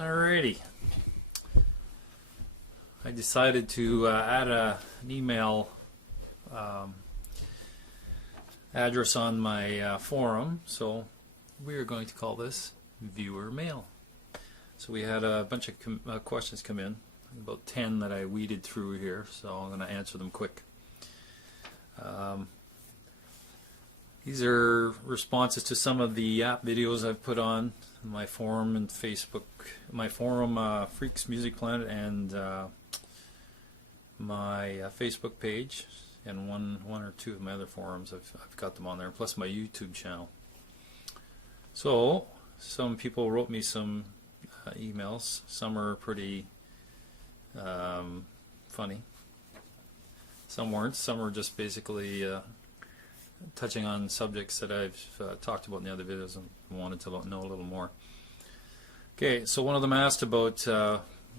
Alrighty. I decided to add an email address on my forum, so we are going to call this Viewer Mail. So we had a bunch of questions come in, about 10 that I weeded through here, so I'm going to answer them quick. These are responses to some of the Yap videos I've put on my forum and Facebook. My forum, Freaks Music Planet, and my Facebook page, and one or two of my other forums. I've got them on there, plus my YouTube channel. So some people wrote me some emails. Some are pretty funny. Some weren't. Some were just basically touching on subjects that I've talked about in the other videos and wanted to know a little more. Okay, so one of them asked about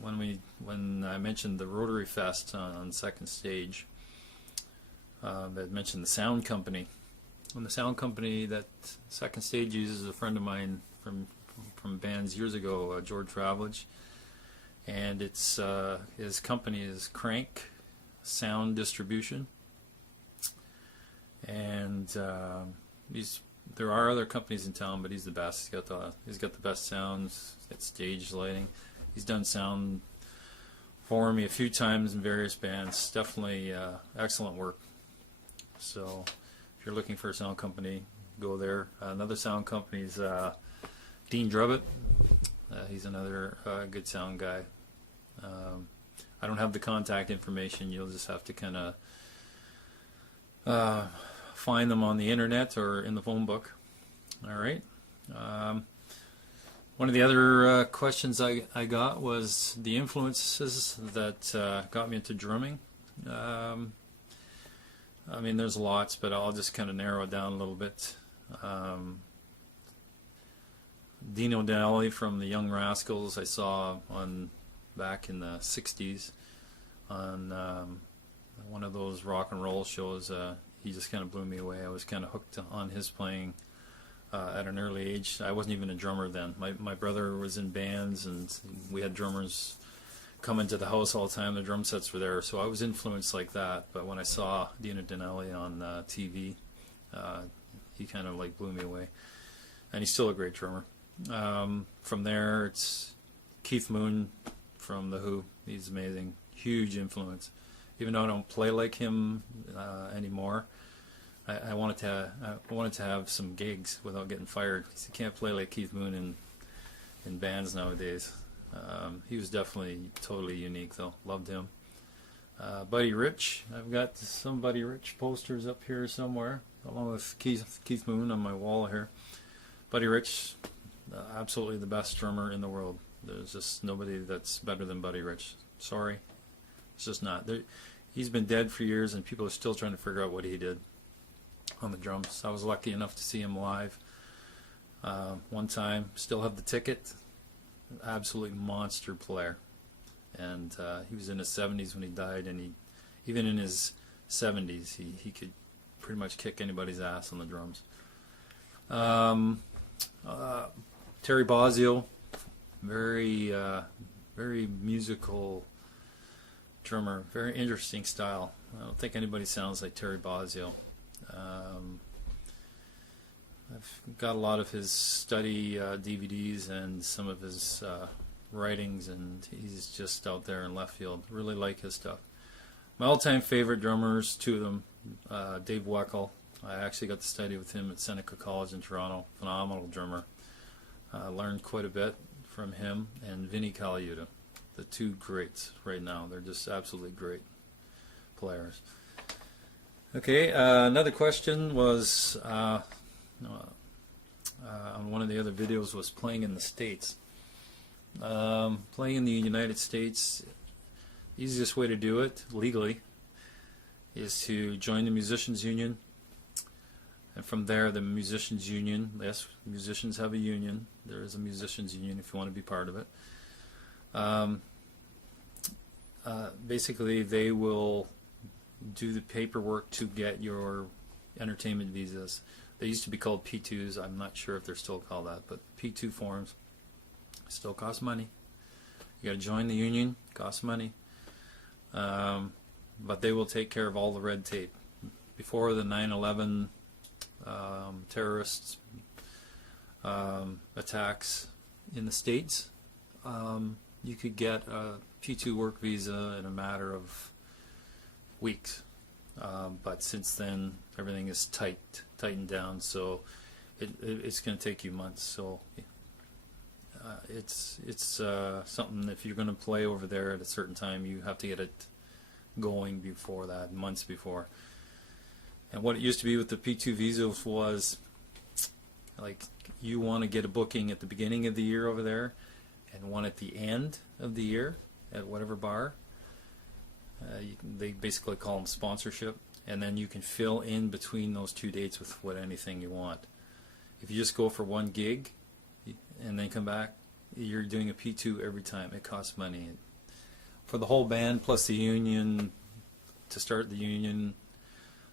when I mentioned the Rotary Fest on second stage. That mentioned the sound company. And the sound company that second stage uses is a friend of mine from bands years ago, George Ravage, and it's his company is Crank Sound Distribution. And there are other companies in town, but he's the best. He's got the best sounds. He's got stage lighting. He's done sound for me a few times in various bands. Definitely excellent work. So if you're looking for a sound company, go there. Another sound company is Dean Drubbett. He's another good sound guy. I don't have the contact information. You'll just have to kind of find them on the internet or in the phone book. All right. One of the other questions I got was the influences that got me into drumming. I mean, there's lots, but I'll just kind of narrow it down a little bit. Dino Danelli from the Young Rascals I saw back in the 60s on one of those rock and roll shows. He just kind of blew me away. I was kind of hooked on his playing at an early age. I wasn't even a drummer then. My brother was in bands, and we had drummers come into the house all the time. The drum sets were there, so I was influenced like that. But when I saw Dino Danelli on TV, he kind of like blew me away. And he's still a great drummer. From there, it's Keith Moon from The Who. He's amazing. Huge influence. Even though I don't play like him anymore, I wanted to have some gigs without getting fired. Because you can't play like Keith Moon in bands nowadays. He was definitely totally unique, though. Loved him. Buddy Rich. I've got some Buddy Rich posters up here somewhere, along with Keith Moon on my wall here. Buddy Rich, absolutely the best drummer in the world. There's just nobody that's better than Buddy Rich. Sorry. It's just not. He's been dead for years, and people are still trying to figure out what he did on the drums. I was lucky enough to see him live one time. Still have the ticket. Absolute monster player. And he was in his 70s when he died, and even in his 70s, he could pretty much kick anybody's ass on the drums. Terry Bozzio, very musical drummer, very interesting style. I don't think anybody sounds like Terry Bozzio. I've got a lot of his study DVDs and some of his writings, and he's just out there in left field. Really like his stuff. My all-time favorite drummers, two of them, Dave Weckl. I actually got to study with him at Seneca College in Toronto. Phenomenal drummer. Learned quite a bit from him, and Vinnie Colaiuta. The two greats right now. They're just absolutely great players. Okay, another question was on one of the other videos was playing in the States. Playing in the United States, the easiest way to do it legally is to join the Musicians Union. And from there, the Musicians Union, yes, musicians have a union. There is a Musicians Union if you want to be part of it. Basically, they will do the paperwork to get your entertainment visas. They used to be called P2s. I'm not sure if they're still called that, but P2 forms still cost money. You got to join the union. Costs money. But they will take care of all the red tape. Before the 9/11 terrorists attacks in the States, you could get a P2 work visa in a matter of weeks. But since then, everything is tightened down, so it's going to take you months. So it's something, if you're going to play over there at a certain time, you have to get it going before that, months before. And what it used to be with the P2 visas was, like, you want to get a booking at the beginning of the year over there and one at the end of the year at whatever bar. They basically call them sponsorship, and then you can fill in between those two dates with anything you want. If you just go for one gig and then come back, you're doing a P2 every time. It costs money. For the whole band plus the union, to start the union,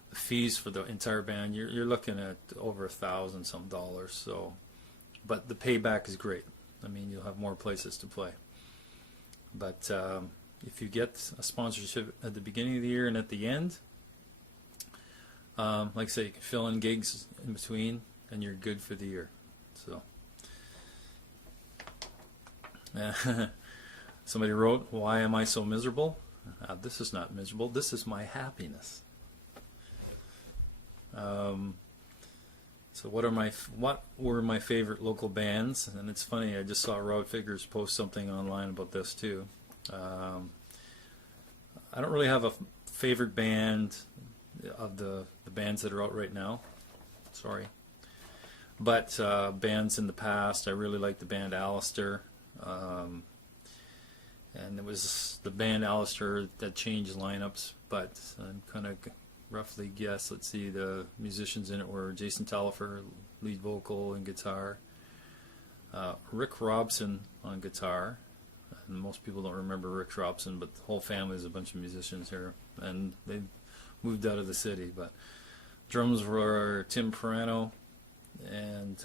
the fees for the entire band, you're looking at over $1,000 some dollars. So, but the payback is great. I mean, you'll have more places to play. But if you get a sponsorship at the beginning of the year and at the end, like I say, you can fill in gigs in between, and you're good for the year. So, somebody wrote, "Why am I so miserable?" This is not miserable. This is my happiness. So what were my favorite local bands? And it's funny, I just saw Rob Figures post something online about this too. I don't really have a favorite band of the bands that are out right now. Sorry. But bands in the past, I really liked the band Alistair. And it was the band Alistair that changed lineups, but I'm kind of roughly guess, let's see, the musicians in it were Jason Tallifer, lead vocal and guitar, Rick Robson on guitar, and most people don't remember Rick Robson, but the whole family is a bunch of musicians here, and they moved out of the city. But drums were Tim Perano, and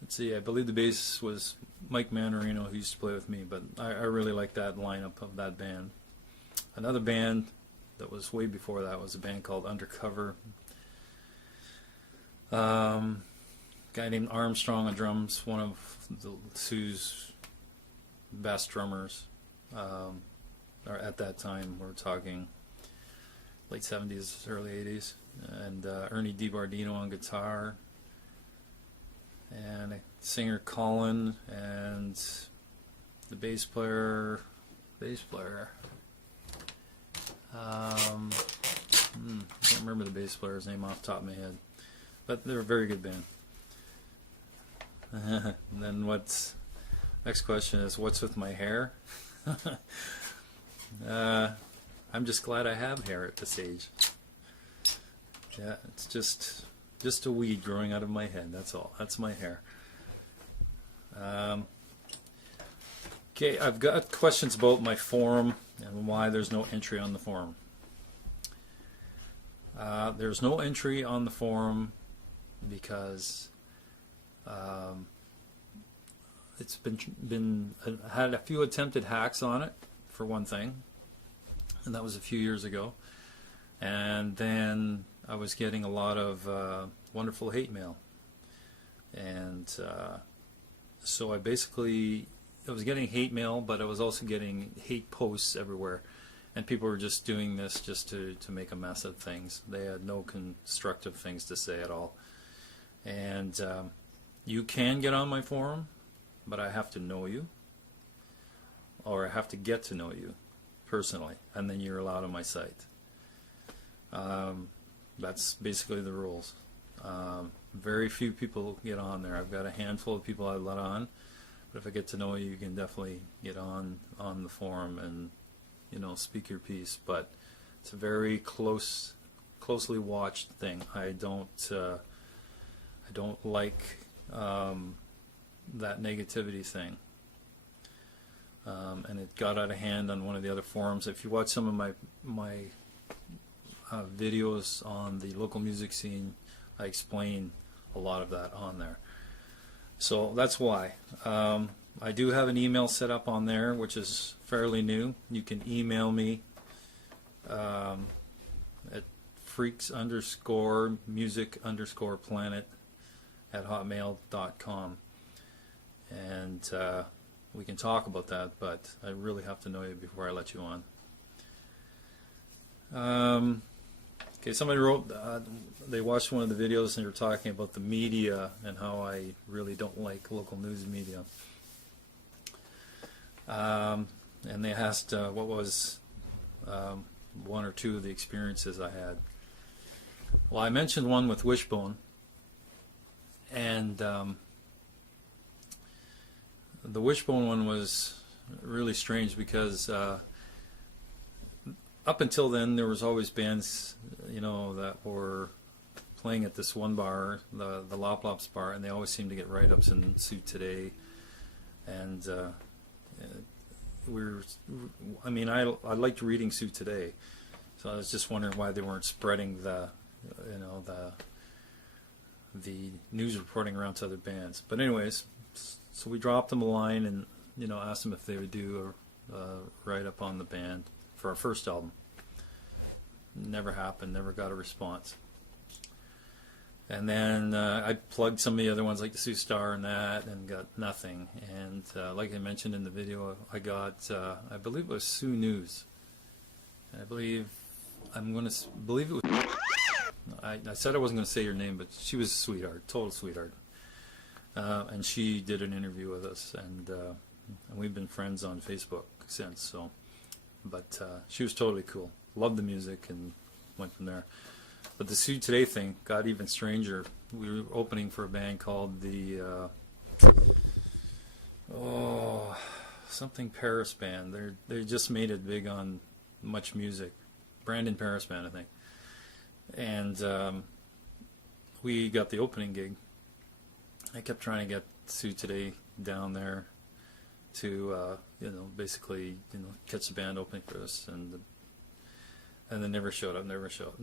let's see, I believe the bass was Mike Manarino, who used to play with me, but I really like that lineup of that band. Another band that was way before that was a band called Undercover. Guy named Armstrong on drums, one of Sue's best drummers. Or at that time, we're talking late 70s, early 80s. And Ernie DiBardino on guitar. And a singer Colin, and the bass player. Can't remember the bass player's name off the top of my head, but they're a very good band. And then next question is, what's with my hair? I'm just glad I have hair at this age. Yeah, it's just a weed growing out of my head, that's all. That's my hair. Okay, I've got questions about my forum and why there's no entry on the forum. There's no entry on the forum because it's been had a few attempted hacks on it, for one thing, and that was a few years ago. And then I was getting a lot of wonderful hate mail, and so I was getting hate mail, but I was also getting hate posts everywhere, and people were just doing this just to make a mess of things. They had no constructive things to say at all. And you can get on my forum, but I have to know you, or I have to get to know you personally, and then you're allowed on my site. That's basically the rules. Very few people get on there. I've got a handful of people I let on, but if I get to know you, you can definitely get on the forum and, you know, speak your piece. But it's a very closely watched thing. I don't like that negativity thing. And it got out of hand on one of the other forums. If you watch some of my videos on the local music scene, I explain a lot of that on there. So that's why. I do have an email set up on there, which is fairly new. You can email me at freaks_music_planet@hotmail.com, and we can talk about that, but I really have to know you before I let you on. Okay, somebody wrote, they watched one of the videos and they were talking about the media and how I really don't like local news media. And they asked what was one or two of the experiences I had. Well, I mentioned one with Wishbone, and the Wishbone one was really strange because up until then there was always bands, you know, that were playing at this one bar, the Lop Lops bar, and they always seemed to get write-ups in Suit Today, and I mean, I liked reading Suit Today, so I was just wondering why they weren't spreading the, you know, the news reporting around to other bands. But anyways, so we dropped them a line and, you know, asked them if they would do a write-up on the band for our first album. Never happened, never got a response. And then I plugged some of the other ones like the Sioux Star and that, and got nothing. And like I mentioned in the video, I got, I believe it was Sioux News. And I believe it was, I said I wasn't going to say her name, but she was a sweetheart, total sweetheart. And she did an interview with us, and we've been friends on Facebook since. So, but she was totally cool. Loved the music and went from there. But the Suit Today thing got even stranger. We were opening for a band called the something Paris band. They just made it big on Much Music. Brandon Paris band, I think. And we got the opening gig. I kept trying to get Suit Today down there to you know, basically, you know, catch the band opening for us, and they never showed up. And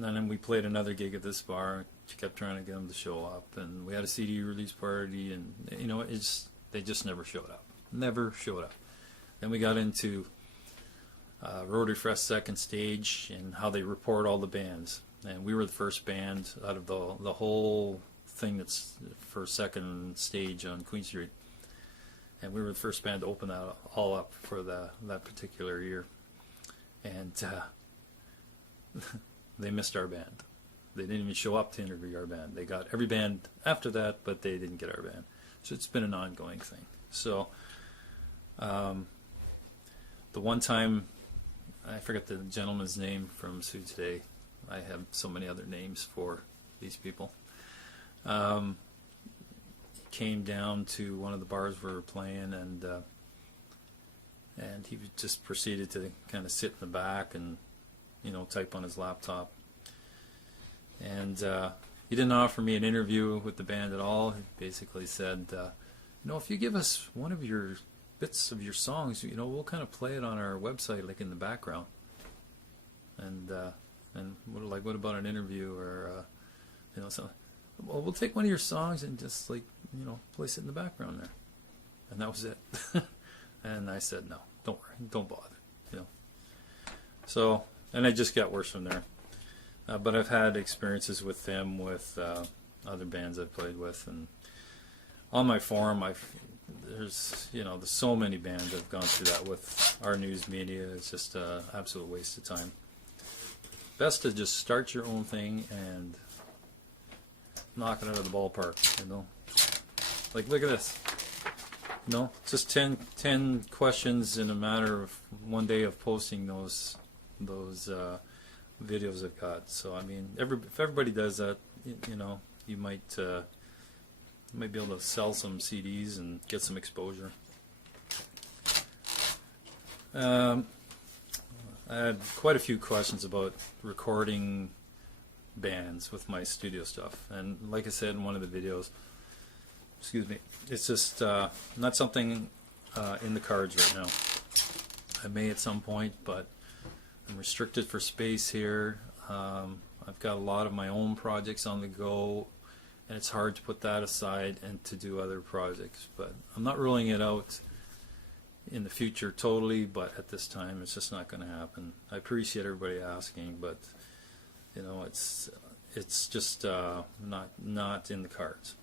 then we played another gig at this bar. She kept trying to get them to show up, and we had a CD release party, and you know, they just never showed up. Never showed up. Then we got into Rotary Fresh second stage and how they report all the bands, and we were the first band out of the whole thing that's for second stage on Queen Street, and we were the first band to open that all up for that particular year, and they missed our band. They didn't even show up to interview our band. They got every band after that, but they didn't get our band. So it's been an ongoing thing. So the one time, I forget the gentleman's name from Suit Today. I have so many other names for these people. Came down to one of the bars we were playing, and he just proceeded to kind of sit in the back and, you know, type on his laptop. And he didn't offer me an interview with the band at all. He basically said, you know, if you give us one of your bits of your songs, you know, we'll kind of play it on our website, like in the background. And what about an interview, or you know, so, well, we'll take one of your songs and just, like, you know, place it in the background there. And that was it. And I said, no, don't worry, don't bother, you know. So, and it just got worse from there. But I've had experiences with them, with other bands I've played with, and on my forum, there's so many bands I've gone through that with our news media. It's just an absolute waste of time. Best to just start your own thing and knock it out of the ballpark, you know. Like, look at this. You know, just 10 questions in a matter of one day of posting those videos I've got. So I mean, if everybody does that, you know, you might be able to sell some CDs and get some exposure. I had quite a few questions about recording bands with my studio stuff, and like I said in one of the videos, excuse me, it's just not something in the cards right now. I may at some point, but I'm restricted for space here. I've got a lot of my own projects on the go, and it's hard to put that aside and to do other projects, but I'm not ruling it out. in the future totally, but at this time it's just not going to happen. I appreciate everybody asking, but you know, it's just not in the cards.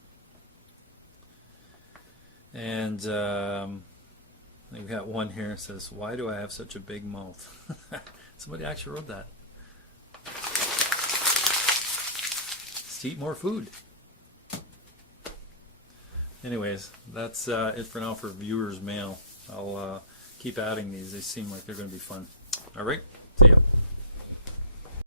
And we got one here that says, "Why do I have such a big mouth?" Somebody actually wrote that. Just to eat more food. Anyways, that's it for now for viewers mail. I'll keep adding these. They seem like they're going to be fun. All right, see ya.